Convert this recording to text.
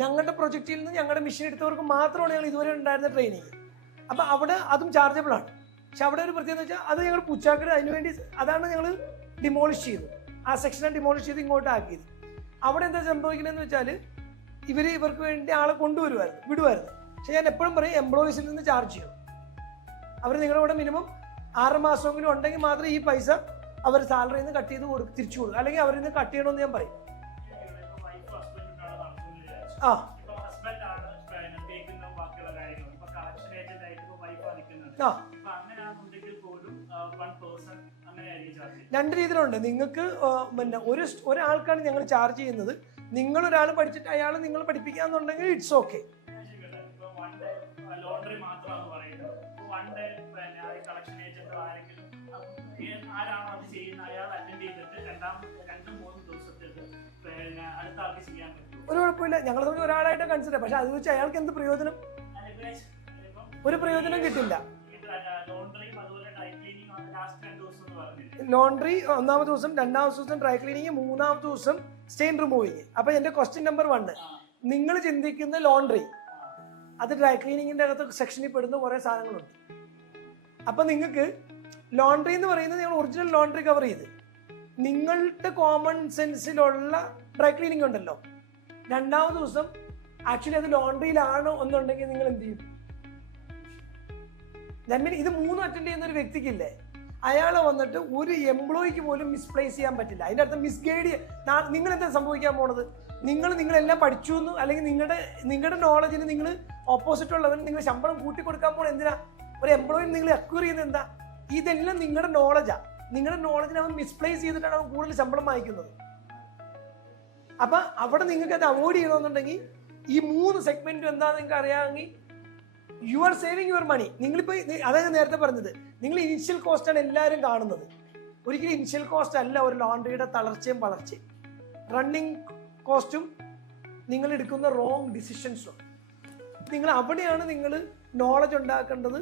ഞങ്ങളുടെ പ്രൊജക്റ്റിൽ നിന്ന് ഞങ്ങളുടെ മിഷൻ എടുത്തവർക്ക് മാത്രമാണ് ഞങ്ങൾ ഇതുവരെ ഉണ്ടായിരുന്ന ട്രെയിനിങ്. അപ്പം അവിടെ അതും ചാർജബിൾ ആണ്. പക്ഷെ അവിടെ ഒരു പ്രത്യേകത വെച്ചാൽ അത് ഞങ്ങൾ പുച്ചാക്കട് അതിനുവേണ്ടി അതാണ് ഞങ്ങൾ ഡിമോളിഷ് ചെയ്തു. ആ സെക്ഷനെ ഡിമോളിഷ് ചെയ്ത് ഇങ്ങോട്ട് ആക്കിയത്. അവിടെ എന്താ സംഭവിക്കുന്നതെന്ന് വെച്ചാൽ ഇവർക്ക് വേണ്ടി ആളെ വിടുമായിരുന്നു. പക്ഷെ ഞാൻ എപ്പോഴും പറയും എംപ്ലോയീസിൽ നിന്ന് ചാർജ് ചെയ്യും. അവർ നിങ്ങളുടെ കൂടെ മിനിമം 6 മാസമെങ്കിലും ഉണ്ടെങ്കിൽ മാത്രമേ ഈ പൈസ അവർ സാലറിയിൽ നിന്ന് കട്ട് ചെയ്ത് തിരിച്ചു കൊടുക്കും. അല്ലെങ്കിൽ അവരിൽ നിന്ന് കട്ട് ചെയ്യണമെന്ന് ഞാൻ പറയും. ആ രണ്ട് രീതിയിലുണ്ട്. നിങ്ങൾക്ക് പിന്നെ ഒരാൾക്കാണ് ഞങ്ങൾ ചാർജ് ചെയ്യുന്നത്. നിങ്ങളൊരാൾ പഠിച്ചിട്ട് അയാൾ നിങ്ങൾ പഠിപ്പിക്കാന്നുണ്ടെങ്കിൽ ഇറ്റ്സ് ഓക്കെ. ഒരു കുഴപ്പമില്ല, ഞങ്ങൾ തമ്മിൽ ഒരാളായിട്ട് കൺസിഡർ. പക്ഷെ അത് വെച്ച് അയാൾക്ക് എന്ത് പ്രയോജനം? ഒരു പ്രയോജനം കിട്ടില്ല. ലോണ്ടറി 1ാമത്തെ ദിവസം, 2ാമത്തെ ദിവസം ഡ്രൈ ക്ലീനിങ്, 3ാമത്തെ ദിവസം സ്റ്റെയിൻ റിമൂവിങ്. അപ്പൊ എന്റെ ക്വസ്റ്റ്യൻ നമ്പർ 1, നിങ്ങൾ ചിന്തിക്കുന്ന ലോണ്ടറി അത് ഡ്രൈ ക്ലീനിങ്ങിന്റെ അകത്ത് സെക്ഷനിൽ പെടുന്ന കുറെ സാധനങ്ങളുണ്ട്. അപ്പൊ നിങ്ങൾക്ക് ലോണ്ടറി എന്ന് പറയുന്നത് നിങ്ങൾ ഒറിജിനൽ ലോണ്ടറി കവർ ചെയ്ത് നിങ്ങളുടെ കോമൺ സെൻസിലുള്ള ഡ്രൈ ക്ലീനിങ് ഉണ്ടല്ലോ, 2ാമത്തെ ദിവസം ആക്ച്വലി അത് ലോണ്ടറിയിലാണോ എന്നുണ്ടെങ്കിൽ നിങ്ങൾ എന്ത് ചെയ്യും? ഇത് 3 അറ്റൻഡ് ചെയ്യുന്ന ഒരു വ്യക്തിക്കില്ലേ, അയാളെ വന്നിട്ട് ഒരു എംപ്ലോയിക്ക് പോലും മിസ്പ്ലേസ് ചെയ്യാൻ പറ്റില്ല. അതിൻ്റെ അർത്ഥം മിസ്ഗൈഡ്. നിങ്ങൾ എന്താ സംഭവിക്കാൻ പോണത്? നിങ്ങളെല്ലാം പഠിച്ചു എന്ന്, അല്ലെങ്കിൽ നിങ്ങളുടെ നോളജിന് നിങ്ങൾ ഓപ്പോസിറ്റ് ഉള്ളവന് നിങ്ങൾ ശമ്പളം കൂട്ടിക്കൊടുക്കാൻ പോകണം. എന്തിനാ? ഒരു എംപ്ലോയി നിങ്ങൾ അക്വയർ ചെയ്യുന്നത് എന്താ? ഇതെല്ലാം നിങ്ങളുടെ നോളജാണ്. നിങ്ങളുടെ നോളജിനെ അവൻ മിസ്പ്ലേസ് ചെയ്തിട്ടാണ് അവൻ കൂടുതൽ ശമ്പളം വാങ്ങിക്കുന്നത്. അപ്പൊ അവിടെ നിങ്ങൾക്ക് അത് അവോയ്ഡ് ചെയ്യണമെന്നുണ്ടെങ്കിൽ ഈ 3 സെഗ്മെന്റും എന്താണെന്ന് നിങ്ങൾക്ക് അറിയാമെങ്കിൽ you are saving your money. നിങ്ങളിപ്പോൾ അതാണ് ഞാൻ നേരത്തെ പറഞ്ഞത്, നിങ്ങൾ ഇനിഷ്യൽ കോസ്റ്റാണ് എല്ലാവരും കാണുന്നത്. ഒരിക്കലും ഇനിഷ്യൽ കോസ്റ്റ് അല്ല ഒരു ലോണ്ടറിയുടെ തളർച്ചയും വളർച്ചയും. റണ്ണിങ് കോസ്റ്റും നിങ്ങൾ എടുക്കുന്ന റോങ് ഡിസിഷൻസും. നിങ്ങൾ അവിടെയാണ് നിങ്ങൾ നോളജ് ഉണ്ടാക്കേണ്ടത്.